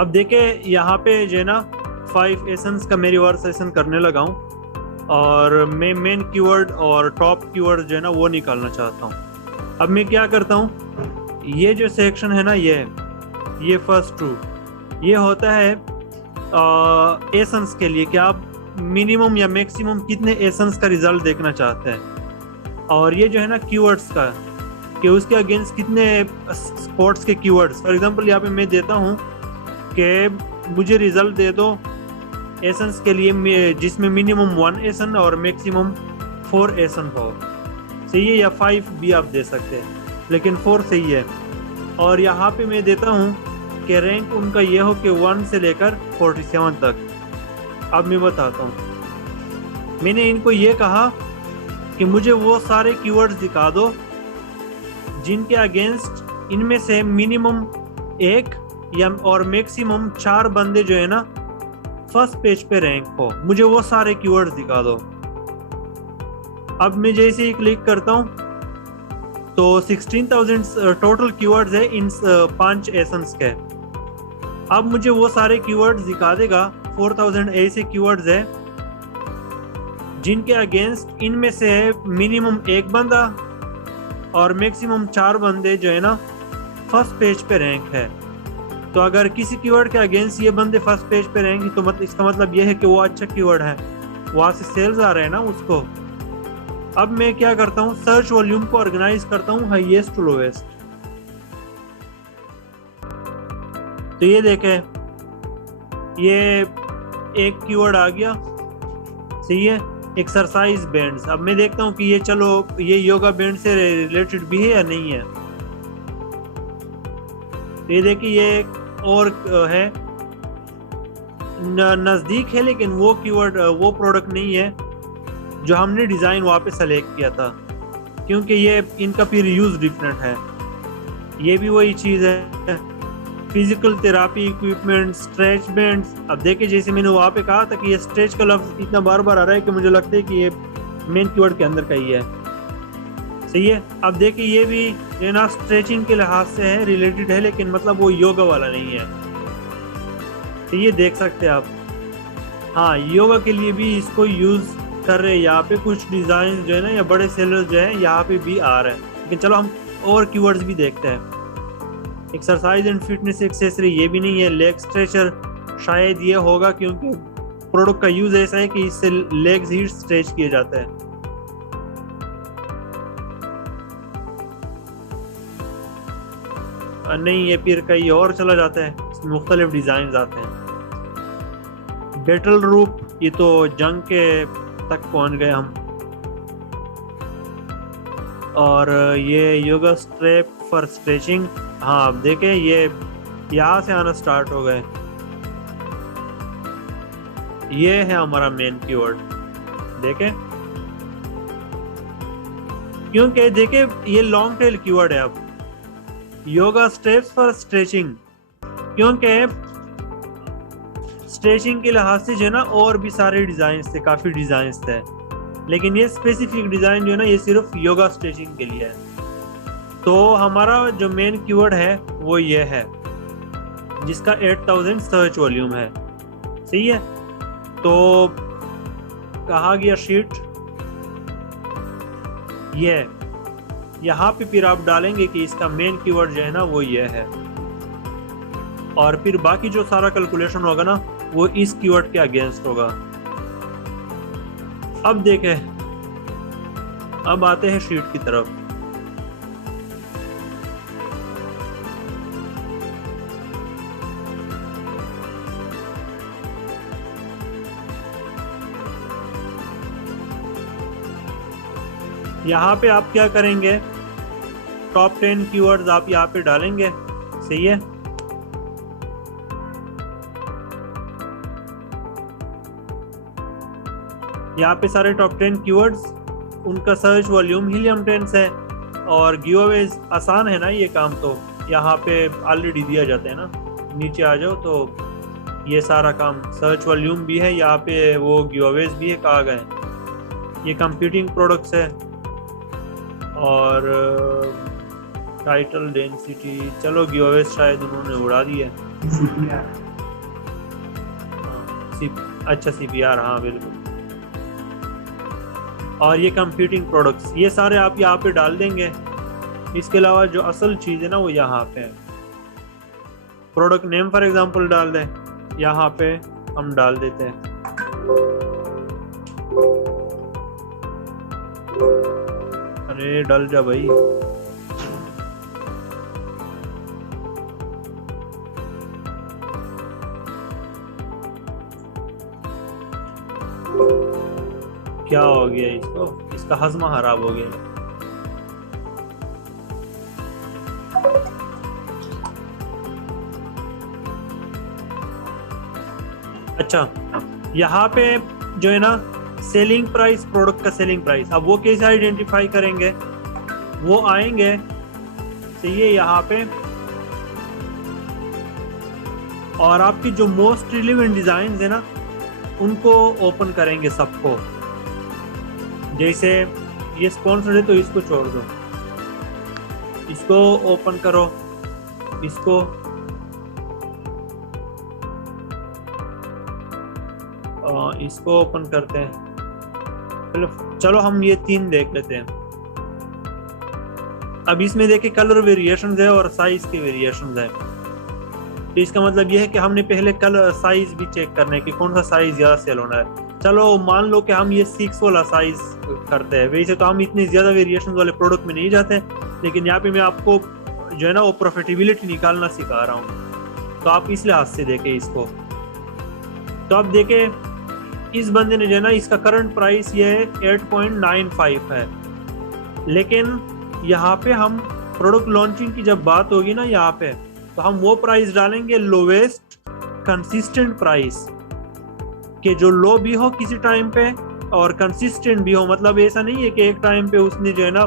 अब देखे यहाँ पे जो है ना 5 एसेंस का मैं रिवर्स एसन करने लगा हूँ, और मैं मेन कीवर्ड और टॉप कीवर्ड जो है ना वो निकालना चाहता हूँ। अब मैं क्या करता हूँ, ये जो सेक्शन है ना, ये फर्स्ट ट्रू, ये होता है एसेंस के लिए कि आप मिनिमम या मैक्सिमम कितने एसेंस का रिजल्ट देखना चाहते हैं। और ये जो है ना कीवर्ड्स का, कि उसके अगेंस्ट कितने स्पोर्ट्स के कीवर्ड्स, फॉर एग्जांपल यहाँ पे मैं देता हूँ कि मुझे रिजल्ट दे दो एसेंस के लिए जिसमें मिनिमम 1 एसन और मैक्सिमम 4 एसन हो। सही है, या 5 भी आप दे सकते हैं, लेकिन 4 सही है। और यहाँ पे मैं देता हूँ कि रैंक उनका ये हो कि 1 से लेकर 47 तक। अब मैं बताता हूँ, मैंने इनको ये कहा कि मुझे वो सारे कीवर्ड्स दिखा दो जिनके अगेंस्ट इनमें से मिनिमम 1 या और मैक्सिमम 4 बंदे जो है ना फर्स्ट पेज पे रैंक हो। मुझे वो सारे कीवर्ड्स दिखा दो। अब मैं जैसे ही क्लिक करता हूँ तो 16,000 टोटल कीवर्ड्स है इन 5 एसेंस के। अब मुझे वो सारे कीवर्ड्स दिखा देगा। 4,000 ऐसे कीवर्ड्स है जिनके अगेंस्ट इनमें से मिनिमम 1 बंदा और मैक्सिमम 4 बंदे जो है ना फर्स्ट पेज पे रैंक है। तो अगर किसी कीवर्ड के अगेंस्ट ये बंदे फर्स्ट पेज पे रहेंगे तो इसका मतलब ये है कि वो अच्छा कीवर्ड है, वहां से सेल्स आ रहे हैं ना उसको। अब मैं क्या करता हूँ, सर्च वॉल्यूम को ऑर्गेनाइज करता हूँ हाईएस्ट टू लोएस्ट। तो ये देखें, ये एक कीवर्ड आ गया, सही है, एक्सरसाइज बैंड्स। अब मैं देखता हूँ कि ये, चलो ये योगा बैंड से रिलेटेड भी है या नहीं है। तो ये देखिए, ये और है, नजदीक है, लेकिन वो कीवर्ड वो प्रोडक्ट नहीं है जो हमने डिजाइन वहां पे सेलेक्ट किया था, क्योंकि ये इनका फिर यूज डिफरेंट है। ये भी वही चीज है, physical therapy equipment, stretch bands. अब देखिए, जैसे मैंने वहां पे कहा था कि ये स्ट्रेच का लफ्ज इतना बार बार आ रहा है कि मुझे लगता है कि ये मेन कीवर्ड के अंदर का ही है। सही है। अब देखिए, ये भी ये ना स्ट्रेचिंग के लिहाज से है, रिलेटेड है, लेकिन मतलब वो योगा वाला नहीं है। तो ये देख सकते हैं आप। हाँ, योगा के लिए भी इसको यूज कर रहे हैं। यहाँ पे कुछ डिजाइन जो है ना, या बड़े सेलर्स जो है यहाँ पे भी आ रहे हैं। लेकिन चलो हम और कीवर्ड्स भी देखते हैं। एक्सरसाइज एंड फिटनेस एक्सेसरी, ये भी नहीं है। लेग स्ट्रेचर, शायद ये होगा क्योंकि प्रोडक्ट का यूज ऐसा है कि इससे लेग्स ही स्ट्रेच किए जाते हैं। नहीं, ये फिर कहीं और चला जाता है, मुख्तलिफ डिजाइन आते हैं। बैटल रूप, ये तो जंग के तक पहुंच गए हम। और ये योगा स्ट्रेप फॉर स्ट्रेचिंग, हाँ अब देखें, ये यहाँ से आना स्टार्ट हो गए। ये है हमारा मेन कीवर्ड, देखें, क्योंकि देखें ये लॉन्ग टेल कीवर्ड है। अब योगा स्टेप्स फॉर स्ट्रेचिंग, क्योंकि स्ट्रेचिंग के लिहाज से जो है ना और भी सारे डिजाइन थे, काफी डिजाइन थे, लेकिन ये स्पेसिफिक डिजाइन जो है ना ये सिर्फ योगा स्ट्रेचिंग के लिए है। तो हमारा जो मेन कीवर्ड है वो ये है, जिसका 8,000 सर्च वॉल्यूम है। सही है। तो कहा गया शीट, ये यहाँ पे फिर आप डालेंगे कि इसका मेन कीवर्ड जो है ना वो ये है, और फिर बाकी जो सारा कैलकुलेशन होगा ना वो इस कीवर्ड के अगेंस्ट होगा। अब देखें, अब आते हैं शीट की तरफ। यहाँ पे आप क्या करेंगे, टॉप 10 कीवर्ड्स आप यहाँ पे डालेंगे। सही है। यहाँ पे सारे टॉप 10 कीवर्ड्स, उनका सर्च वॉल्यूम हीलियम 10 है, और गिवअवेज आसान है ना ये काम, तो यहाँ पे ऑलरेडी दिया जाता है ना। नीचे आ जाओ तो ये सारा काम, सर्च वॉल्यूम भी है यहाँ पे, वो गिवअवेज भी है, कहा गए। ये कंप्यूटिंग प्रोडक्ट्स है, और टाइटल डेंसिटी, चलो गिवअवेज शायद उन्होंने उड़ा दिया। अच्छा CPR, हाँ बिल्कुल। और ये कंप्यूटिंग प्रोडक्ट्स, ये सारे आप यहाँ पे डाल देंगे। इसके अलावा जो असल चीज़ है ना वो यहाँ पे है। प्रोडक्ट नेम फॉर एग्जांपल डाल दें, यहाँ पे हम डाल देते हैं। अरे डल जा भाई। क्या हो गया इसको, इसका हजमा खराब हो गया। अच्छा, यहाँ पे जो है ना सेलिंग प्राइस, प्रोडक्ट का सेलिंग प्राइस, अब वो कैसे आइडेंटिफाई करेंगे? वो आएंगे तो ये यहाँ पे, और आपकी जो मोस्ट रिलेवेंट डिजाइन है ना उनको ओपन करेंगे सबको। जैसे ये स्पॉन्सर्ड है तो इसको छोड़ दो, इसको ओपन करो, इसको इसको ओपन करते हैं। चलो हम ये 3 देख लेते हैं। अब इसमें देखिए कलर वेरिएशंस है और साइज के वेरिएशंस है। तो इसका मतलब ये है कि हमने पहले कलर साइज भी चेक करने की कौन सा साइज ज़्यादा सेल होना है। चलो मान लो कि हम ये 6 वाला साइज करते हैं। वैसे तो हम इतने ज़्यादा वेरिएशन वाले प्रोडक्ट में नहीं जाते, लेकिन यहाँ पे मैं आपको जो है ना वो प्रॉफिटेबिलिटी निकालना सिखा रहा हूँ, तो आप इस लिहाज से देखें इसको। तो आप देखें इस बंदे ने जो है ना, इसका करंट प्राइस ये 8.95 है, लेकिन यहाँ पे हम प्रोडक्ट लॉन्चिंग की जब बात होगी ना यहाँ पे, तो हम वो प्राइस डालेंगे लोवेस्ट कंसिस्टेंट प्राइस, कि जो लो भी हो किसी टाइम पे और कंसिस्टेंट भी हो। मतलब ऐसा नहीं है कि एक टाइम पे उसने जो है ना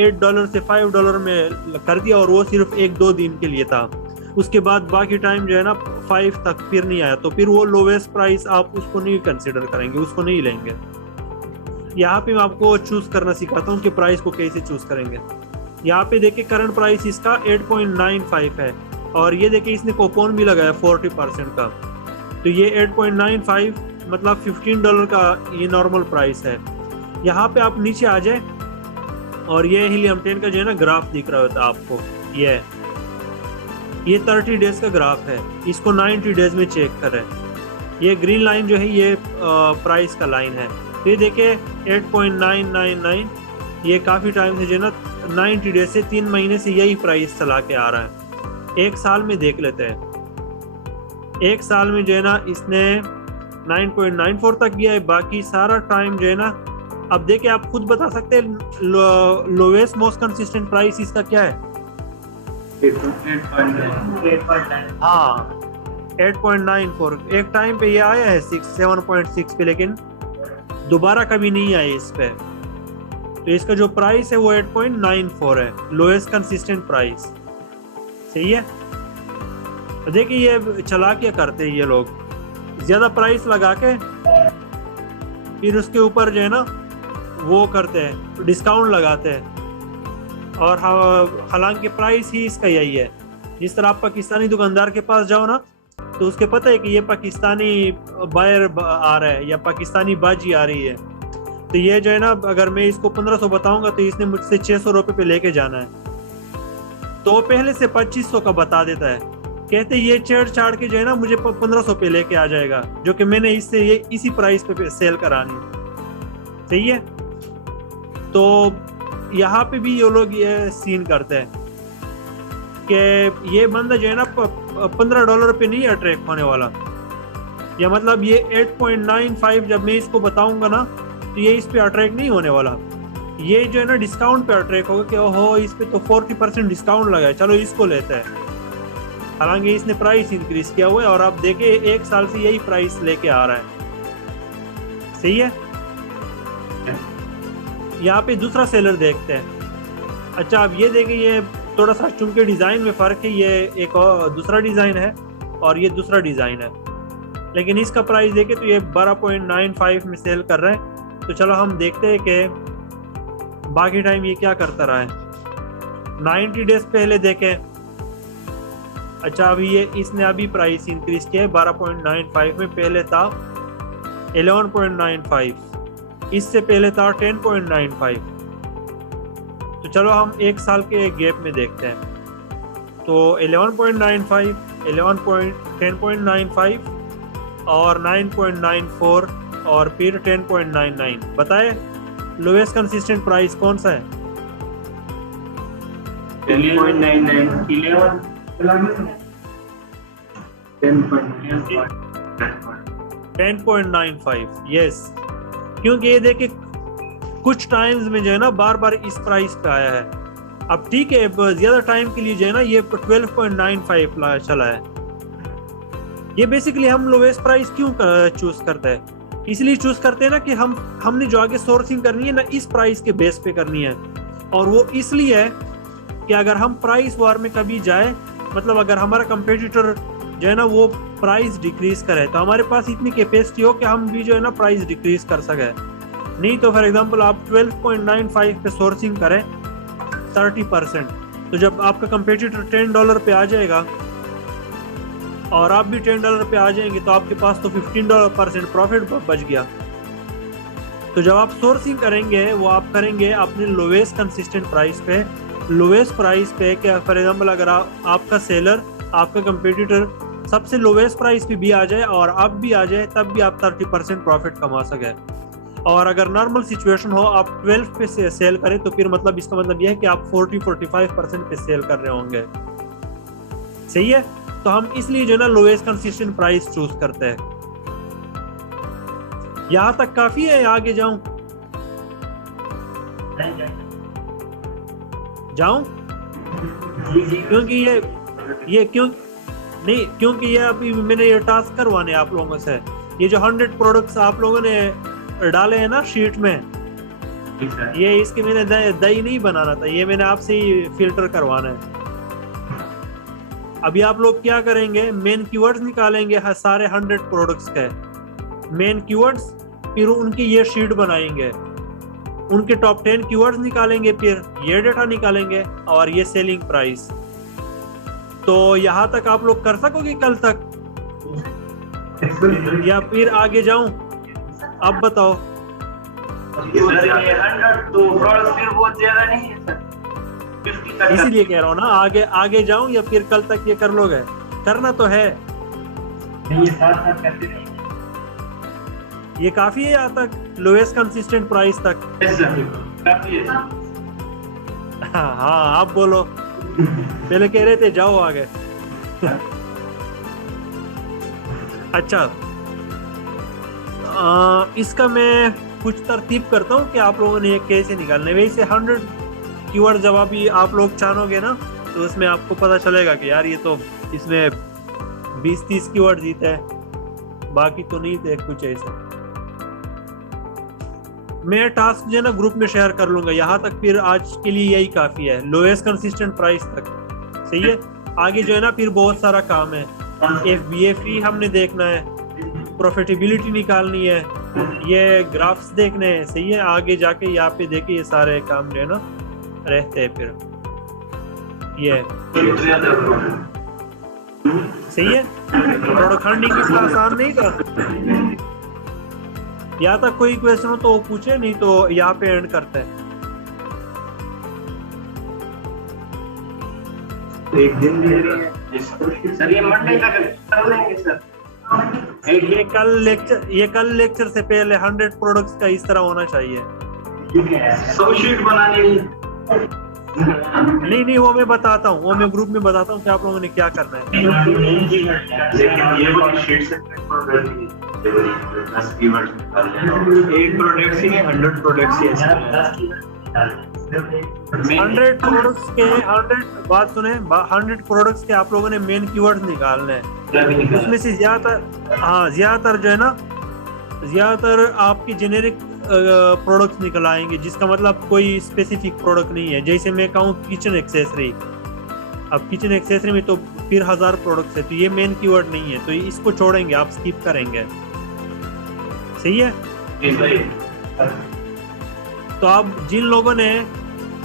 $8 से $5 में कर दिया और वो सिर्फ 1-2 दिन के लिए था, उसके बाद बाकी टाइम जो है ना 5 तक फिर नहीं आया, तो फिर वो लोवेस्ट प्राइस आप उसको नहीं कंसिडर करेंगे, उसको नहीं लेंगे। यहाँ पे मैं आपको चूज करना सिखाता हूँ कि प्राइस को कैसे चूज करेंगे। यहाँ पे देखिए करंट प्राइस इसका 8.95 है, और ये देखिए इसने कूपन भी लगाया 40% का, तो ये 8.95 मतलब $15 का ये नॉर्मल प्राइस है। यहाँ पे आप नीचे आ जाए और ये हीलियम 10 का जो है ना ग्राफ दिख रहा होता है आपको, ये 30 डेज का ग्राफ है, इसको 90 डेज में चेक करें। ये ग्रीन लाइन जो है ये प्राइस का लाइन है। तो ये देखिए 8.999, ये काफ़ी टाइम से जो है ना 90 डेज से 3 महीने से यही प्राइस चला के आ रहा है। एक साल में देख लेते हैं, एक साल में जो है ना इसने 9.94 तक गया है, बाकी सारा टाइम जो है ना, अब देखिए आप खुद बता सकते हैं लोवेस्ट मोस्ट कंसिस्टेंट प्राइस इसका क्या है? 8.9। हाँ 8.94। एक टाइम पे ये आया है 7.6 पे, लेकिन दोबारा कभी नहीं आया इस पे। तो इसका जो प्राइस है वो 8.94 है, लोएस्ट कंसिस्टेंट प्राइस। सही है। देखिए ये चला क्या करते हैं ये लोग, ज्यादा प्राइस लगा के फिर उसके ऊपर जो है ना वो करते हैं, डिस्काउंट लगाते हैं, और हालांकि प्राइस ही इसका यही है। जिस तरह आप पाकिस्तानी दुकानदार के पास जाओ ना, तो उसके पता है कि ये पाकिस्तानी बायर आ रहा है या पाकिस्तानी बाजी आ रही है, तो ये जो है ना अगर मैं इसको 1500 बताऊंगा तो इसने मुझसे 600 रुपये पे लेके जाना है, तो पहले से 2500 का बता देता है। कहते ये छेड़ के जो है ना मुझे 1500 पे लेके आ जाएगा, जो कि मैंने इससे ये इसी प्राइस पे सेल करानी है। सही है। तो यहाँ पे भी ये लोग ये सीन करते हैं कि ये बंदा जो है ना $15 पे नहीं अट्रैक्ट होने वाला, या मतलब ये 8.95 जब मैं इसको बताऊंगा ना तो ये इस पे अट्रैक्ट नहीं होने वाला। ये जो है ना डिस्काउंट पे अट्रैक्ट होगा कि ओहो इस पे तो 40% डिस्काउंट लगा है, चलो इसको लेते हैं। हालांकि इसने प्राइस इंक्रीज किया हुआ है और आप देखें 1 साल से यही प्राइस लेके आ रहा है। सही है। यहाँ पे दूसरा सेलर देखते हैं। अच्छा अब ये देखें, ये थोड़ा सा चूंकि डिज़ाइन में फ़र्क है, ये एक और दूसरा डिज़ाइन है और ये दूसरा डिज़ाइन है, लेकिन इसका प्राइस देखें तो ये 12.95 में सेल कर रहे हैं। तो चलो हम देखते हैं कि बाकी टाइम ये क्या करता रहा है। 90 डेज पहले देखें अच्छा, अभी ये इसने अभी प्राइस इंक्रीज किया है 12.95 में, पहले था 11.95, इससे पहले था 10.95। तो चलो हम एक साल के गैप में देखते हैं। तो 11.95, 10.95 और 9.94 और फिर 10.99। बताए लोएस्ट कंसिस्टेंट प्राइस कौन सा है? 10.95। यस, क्योंकि ये देखिए कुछ टाइम्स में जो है ना बार बार इस प्राइस पे आया है। अब ठीक है, ज्यादा टाइम के लिए जो है ना ये 12.95 चला है। ये बेसिकली हम लोवेस्ट प्राइस क्यों चूज करते हैं? इसलिए चूज करते हैं ना कि हमने जो आगे सोर्सिंग करनी है ना इस प्राइस के बेस पे करनी है। और वो इसलिए है कि अगर हम प्राइस वार में कभी जाए, मतलब अगर हमारा कंपेटिटर जो है ना वो प्राइस डिक्रीज करे, तो हमारे पास इतनी कैपेसिटी हो कि हम भी जो है ना प्राइस डिक्रीज कर सके। नहीं तो फॉर एग्जांपल आप 12.95 पे सोर्सिंग करें 30%, तो जब आपका कंपेटिटर $10 पे आ जाएगा और आप भी $10 पे आ जाएंगे तो आपके पास तो $15% प्रॉफिट बच गया। तो जब आप सोर्सिंग करेंगे वो आप करेंगे अपने लोवेस्ट कंसिस्टेंट प्राइस पे, लोवेस्ट प्राइस पे। क्या फॉर एग्जांपल अगर आपका सेलर, आपका कंपेटिटर सबसे लोवेस्ट प्राइस पे भी आ जाए और आप भी आ जाए, तब भी आप 30% प्रॉफिट कमा सके। और अगर नॉर्मल सिचुएशन हो आप 12 पे से सेल करें, तो फिर मतलब इसका मतलब यह है कि आप 40-45% पे सेल कर रहे होंगे। सही है, तो हम इसलिए जो है ना लोवेस्ट कंसिस्टेंट प्राइस चूज करते हैं। यहां तक काफी है, आगे जाऊं? क्योंकि ये क्यों नहीं, क्योंकि ये अभी मैंने ये टास्क करवाने आप लोगों से। ये जो 100 प्रोडक्ट्स आप लोगों ने डाले हैं ना शीट में, ये इसके मैंने दही नहीं बनाना था, ये मैंने आपसे ही फिल्टर करवाना है। अभी आप लोग क्या करेंगे, मेन कीवर्ड्स निकालेंगे सारे 100 प्रोडक्ट्स के मेन कीवर्ड्स, फिर उनकी ये शीट बनाएंगे, उनके टॉप 10 कीवर्ड्स निकालेंगे, फिर ये डेटा निकालेंगे और ये सेलिंग प्राइस। तो यहाँ तक आप लोग कर सकोगे कल तक, या फिर आगे जाऊं? आप बताओ। इसीलिए कह रहा हूँ ना, आगे जाऊं या फिर कल तक ये कर लोगे? करना तो है, ये साथ करते नहीं। ये काफी है यहाँ तक, लोएस्ट कंसिस्टेंट प्राइस तक? हाँ आप बोलो, पहले कह रहे थे जाओ आगे। अच्छा, इसका मैं कुछ तरतीब करता हूँ कि आप लोगों ने ये कैसे निकालने। वैसे 100 कीवर्ड जब अभी आप लोग छानोगे ना, तो उसमें आपको पता चलेगा कि यार ये तो इसमें 20-30 कीवर्ड जीते हैं, बाकी तो नहीं थे कुछ ऐसे। मैं टास्क जो है ना ग्रुप में शेयर कर लूंगा। यहाँ तक फिर आज के लिए यही काफी है, लोएस्ट कंसिस्टेंट प्राइस तक। सही है, आगे जो है ना फिर बहुत सारा काम है। FBA हमने देखना है, प्रॉफिटेबिलिटी निकालनी है, ये ग्राफ्स देखने हैं। सही है, आगे जाके यहाँ पे देखिए ये सारे काम जो है ना रहते हैं फिर। ये सही है, प्रोडक्ट हंटिंग इतना आसान नहीं था। यहाँ तक कोई क्वेश्चन हो तो वो पूछे, नहीं तो यहाँ पे एंड करते हैं। एक दिन दे रही है सर, ये मंडे तक कर लेंगे सर। ये कल लेक्चर से पहले 100 प्रोडक्ट्स का इस तरह होना चाहिए। सब शीट बनाने नहीं, वो मैं बताता हूँ, वो मैं ग्रुप में बताता हूँ कि आप लोगों ने क्या करना है। लेकिन ये वाली शीट से एक प्रोडक्ट ही नहीं, 100 प्रोडक्ट्स ही 100 प्रोडक्ट्स के 100 बात सुने, 100 प्रोडक्ट्स के आप लोगों ने मेन कीवर्ड्स निकालने हैं। उसमें से ज्यादातर जो है ना, ज्यादातर आपकी जेनेरिक प्रोडक्ट्स निकल आएंगे, जिसका मतलब कोई स्पेसिफिक प्रोडक्ट नहीं है। जैसे मैं कहूँ किचन एक्सेसरी, अब किचन एक्सेसरी में तो फिर 1000 प्रोडक्ट्स है, तो ये मेन कीवर्ड नहीं है, तो इसको छोड़ेंगे, आप स्किप करेंगे। सही है, तो अब जिन लोगों ने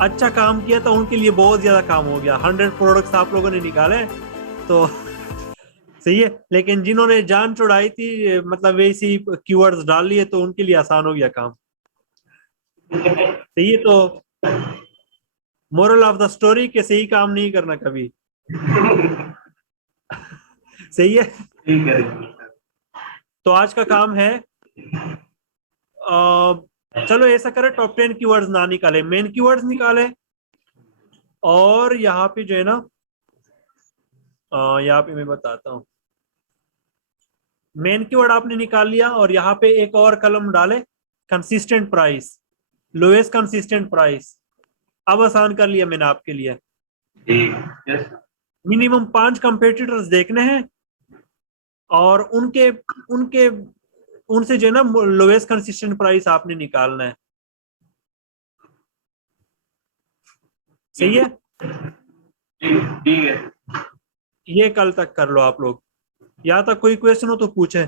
अच्छा काम किया था उनके लिए बहुत ज्यादा काम हो गया। 100 प्रोडक्ट्स आप लोगों ने निकाले, तो सही है, लेकिन जिन्होंने जान छुड़ाई थी मतलब वैसी कीवर्ड्स डाल लिए तो उनके लिए आसान हो गया काम। सही है, तो मोरल ऑफ द स्टोरी के सही काम नहीं करना कभी। सही है। ठीक है। तो आज का काम है चलो ऐसा करें, टॉप 10 कीवर्ड्स ना निकाले, मेन कीवर्ड्स निकाले। और यहाँ पे जो है ना यहाँ पे मैं बताता हूँ, मेन कीवर्ड आपने निकाल लिया और यहाँ पे एक और कलम डाले, consistent price, lowest consistent price. अब आसान कर लिया मैंने आपके लिए। ठीक। यस। मिनिमम 5 कंपेटिटर्स देखने हैं और उनके उनके उनसे जो है ना लोएस्ट कंसिस्टेंट प्राइस आपने निकालना है। सही है, ठीक है। ये कल तक कर लो आप लोग। यहाँ तक कोई क्वेश्चन हो तो पूछे।